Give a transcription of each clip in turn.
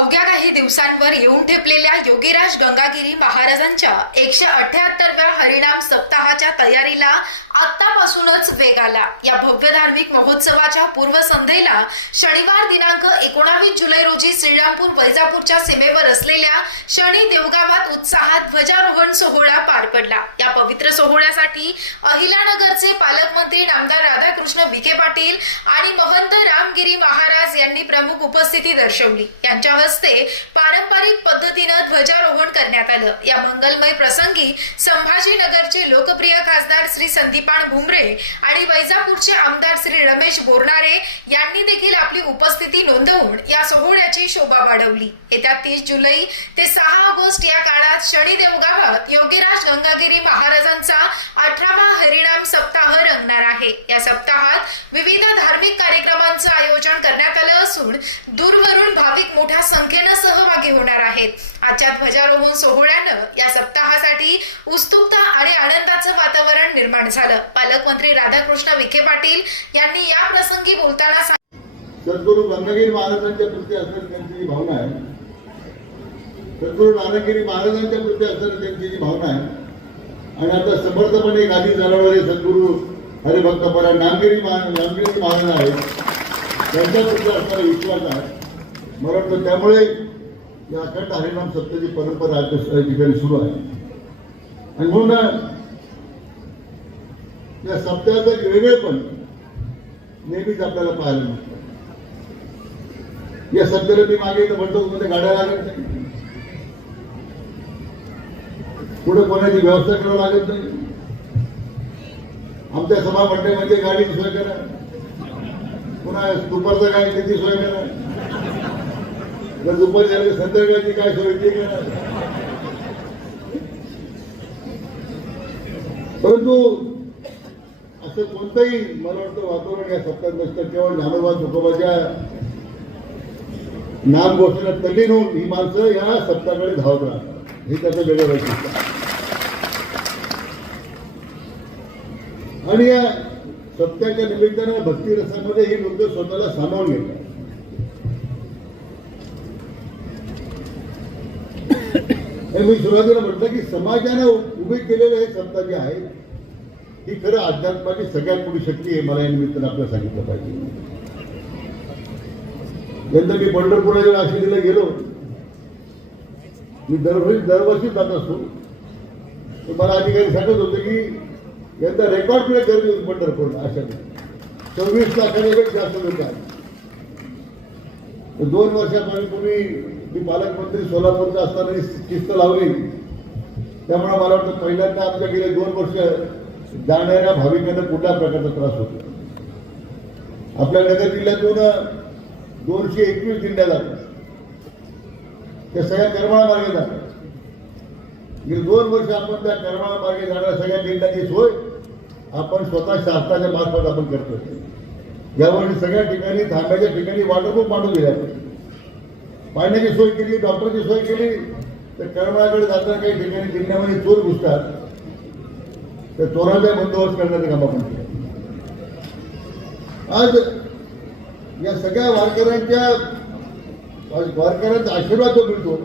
अवघ्या काही दिवसांवर येऊन ठेपलेल्या योगीराज गंगागिरी महाराजांच्या एकशे अठ्याहत्तरव्या हरिणाम सप्ताहाच्या तयारीला आतापासूनच वेग आला. या भव्य धार्मिक महोत्सवाच्या पूर्वसंध्येला शनिवार दिनांक एकोणावीस जुलै रोजी श्रीरामपूर वैजापूरच्या सीमेवर असलेल्या शनी देवगावात उत्साहात ध्वजारोहण सोहळा पार पडला. या पवित्र सोहळ्यासाठी अहिलानगरचे पालकमंत्री नामदार राधा राधाकृष्ण विखे पाटील आणि महंत रामगिरी महाराज यांनी प्रमुख उपस्थिती दर्शवली. यांच्या हस्ते पारंपरिक पद्धतीनं ध्वजारोहण करण्यात आलं. या मंगलमय प्रसंगी संभाजीनगरचे लोकप्रिय खासदार श्री संदीपान भुमरे आणि वैजापूरचे आमदार श्री रमेश बोरणारे यांनी देखील आपली उपस्थिती नोंदवून या सोहळ्याची शोभा वाढवली. येत्या तीस जुलै ते सहा ऑगस्ट या काळात शनिदेव गावात योगीराज गंगागिरी महाराजांचा अठरावा हरिणाम सप्ताह आहे. या सप्ताहात विविध धार्मिक कार्यक्रमांचं आयोजन करण्यात आलं असून दूरवरून भाविक मोठ्या संख्येनं सहभागी होणार आहेत. आजच्या ध्वजारोहण सोहळ्यानं या सप्ताहासाठी उत्सुकता आणि आनंदाचं वातावरण निर्माण झालं. पालकमंत्री राधाकृष्ण विखे पाटील यांनी या प्रसंगी बोलताना सांगितलं सद्गुरू गंगागिरी महाराजांच्या प्रती असणारी त्यांची जी भावना आहे. सद्गुरू नानकगिरी महाराजांच्या प्रती असणारी त्यांची जी भावना आहे. आणि आता समर्थपणे गादी चालवणारे सद्गुरू हरिभक्तपरा नामगिरी नामगिरी महाराज आहेत. त्यांच्या प्रती असणारा विश्वास आहे. मला वाटतं त्यामुळे या अखंड हरिनाम सत्याची परंपरा आज या ठिकाणी सुरू आहे. आणि म्हणून या सप्ताहाचं एक वेगळेपण नेहमीच आपल्याला पाहायला मिळतं. या सत्तेला मी मागे तर म्हणतो मध्ये गाड्या लागत नाही. पुढे कोणाची व्यवस्था करावं लागत नाही. आमच्या सभा मंडळामध्ये म्हणजे गाडीची सोय करा. पुन्हा दुपारचं काय त्याची सोय करा. जर दुपारी झाली संध्याकाळची काय सोय ती करा. परंतु असं कोणतंही मला वाटतं वातावरण या सत्ता नसतं केवळ ज्ञानोबा तुकोबाच्या नाम गोष्टीला तल्लीन होऊन ही माणसं या सत्ताकडे धावत राहतात. हे त्याचं वेगळं वैशिष्ट्य आणि या सत्याच्या निमित्तानं भक्ती रसामध्ये ही लोक स्वतःला सामावून घेतात मी सुरुवातीला म्हटलं की समाजाने उभे केलेले हे सत्ता जे आहे ही खरं अध्यात्माची सगळ्यात मोठी शक्ती आहे मला या निमित्तानं आपल्याला सांगितलं पाहिजे. यंदा मी पंढरपुराच्या आशिर्दीला गेलो. मी दरवर्षी दरवर्षी जात असतो. मला अधिकारी सांगत होते की यंदा रेकॉर्ड पुढे गर्दी होती पंढरपूरला अशा सव्वीस लाखांपेक्षा जास्त लोक आहेत. दोन वर्षापूर्वी मी पालकमंत्री सोलापूरचा असताना किस्त शिस्त लावली. त्यामुळे मला वाटतं पहिल्यांदा आमच्या गेले दोन वर्ष जाणाऱ्या भाविकांना कुठल्या प्रकारचा त्रास होतो? आपल्या नगर जिल्ह्यातून दोनशे एकवीस दिंड्या जातात. त्या सगळ्या करमाळा मार्गे जातात. गेले दोन वर्ष आपण त्या करमाळा मार्गे जाणाऱ्या सगळ्या दिंड्याची सोय आपण स्वतः शासनाच्या मार्फत आपण करतो यावर्षी सगळ्या ठिकाणी थांब्याच्या ठिकाणी वाटरप्रूफ मांडून दिल्या पाण्याची सोय केली डॉक्टरची सोय केली तर करमाळाकडे जाताना काही ठिकाणी जिल्ह्यामध्ये चोर घुसतात. तर चोरांचा बंदोबस्त करण्याचं काम आपण केलं. आज या सगळ्या वारकऱ्यांच्या वारकऱ्यांचा आशीर्वाद जो मिळतो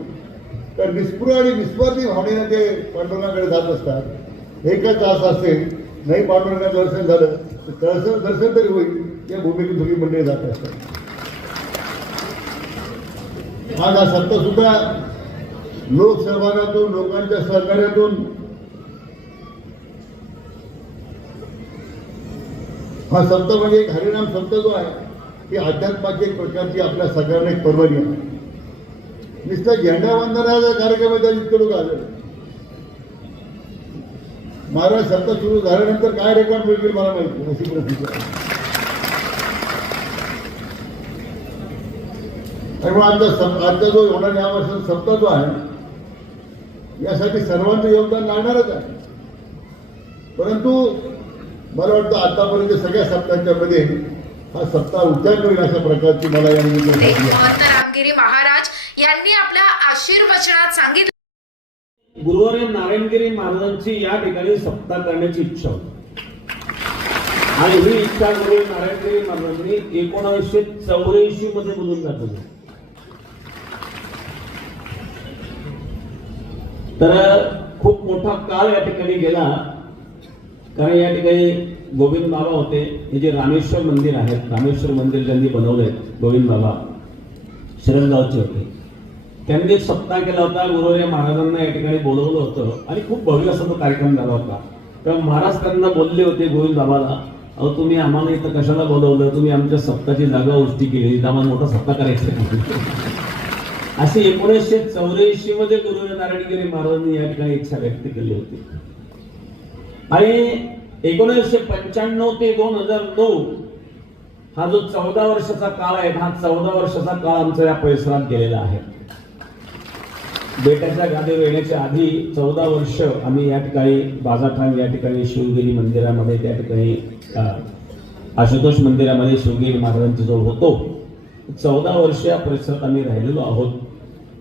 तर निष्पृह आणि निस्वार्थी भावनेने ते पांडुरंगाकडे जात असतात. एकच तास असेल नाही पांडुरंगाचं दर्शन झालं तर दर्शन दर्शन तरी होईल. या भूमिकेत सगळी मंडळी जात असतात आज हा सत्ता सुद्धा लोकसहभागातून लोकांच्या सहकार्यातून हा सप्त म्हणजे एक हरिनाम सप्त जो आहे ही अध्यात्माची एक प्रकारची आपल्या सगळ्यांना एक पर्वणी आहे. नुसतं झेंडा वंदनाचा कार्यक्रम आहे त्यात लोक आलेलं. महाराज सप्ताह सुरू झाल्यानंतर काय रेकॉर्ड मिळतील मला माहिती अशी परिस्थिती आहे त्यामुळे आमचा आजचा जो होणारा या वर्षाचा जो आहे यासाठी सर्वांचं योगदान लागणारच आहे. परंतु मला वाटतं आतापर्यंत सगळ्या सप्ताहांच्या मध्ये हा सप्ताह उच्चार होईल अशा प्रकारची मला या महाराज यांनी आपल्या आशीर्वचनात सांगितलं. गुरुवारी नारायणगिरी महाराजांची या ठिकाणी सत्ता करण्याची इच्छा होती. आणि ही इच्छा गुरु नारायणगिरी महाराजांनी एकोणीसशे चौऱ्याऐंशी मध्ये बोलून दाखवली. तर खूप मोठा काळ या ठिकाणी गेला. कारण या ठिकाणी गोविंद बाबा होते. हे जे रामेश्वर मंदिर आहे रामेश्वर मंदिर ज्यांनी बनवलंय गोविंद बाबा शरणगावचे होते. त्यांनी एक सप्ताह केला होता गुरुवारी महाराजांना या ठिकाणी बोलवलं होतं आणि खूप भव्य असा तो कार्यक्रम झाला होता. तेव्हा महाराज त्यांना बोलले होते गोविंद बाबाला अहो तुम्ही आम्हाला इथं कशाला बोलवलं? तुम्ही आमच्या सप्ताची जागा उष्टी केली इथं आम्हाला मोठा सप्ताह करायचा असे अशी एकोणीसशे चौऱ्याऐंशी मध्ये गुरु नारायणगिरी महाराजांनी या ठिकाणी इच्छा व्यक्त केली होती. आणि एकोणीसशे पंच्याण्णव ते दोन हजार नऊ हा जो चौदा वर्षाचा काळ आहे हा चौदा वर्षाचा काळ आमचा या परिसरात गेलेला आहे. बेटाच्या गादीवर येण्याच्या आधी चौदा वर्ष आम्ही या ठिकाणी बाजाठाण या ठिकाणी शिवगिरी मंदिरामध्ये त्या ठिकाणी आशुतोष मंदिरामध्ये शिवगिरी महाराजांचा जो होतो चौदा वर्ष या परिसरात आम्ही राहिलेलो आहोत.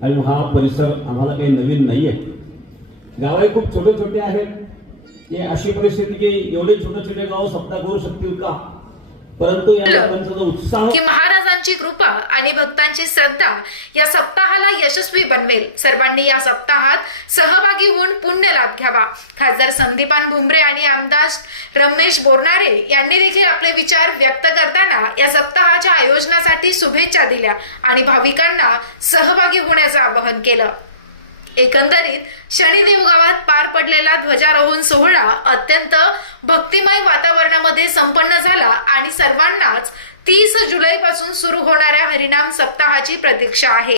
आणि हा परिसर आम्हाला काही नवीन नाही आहे गावही खूप छोटे छोटे आहेत. हे अशी परिस्थिती की एवढे छोटे छोटे गाव सत्ता करू शकतील का? परंतु या लोकांचा जो उत्साह की कृपा आणि भक्तांची श्रद्धा या सप्ताहाला यशस्वी बनवेल. सर्वांनी या सप्ताहात सहभागी होऊन पुण्य लाभ घ्यावा. खासदार संदीपान भुमरे आणि आमदार रमेश बोरणारे यांनी देखील आपले विचार व्यक्त करताना या सप्ताहाच्या आयोजनासाठी शुभेच्छा दिल्या आणि भाविकांना सहभागी होण्याचं आवाहन केलं. एकंदरीत शनिदेव गावात पार पडलेला ध्वजारोहण सोहळा अत्यंत भक्तिमय वातावरणामध्ये संपन्न झाला आणि सर्वांनाच तीस जुलैपासून सुरू होणाऱ्या हरिनाम सप्ताहाची प्रतीक्षा आहे.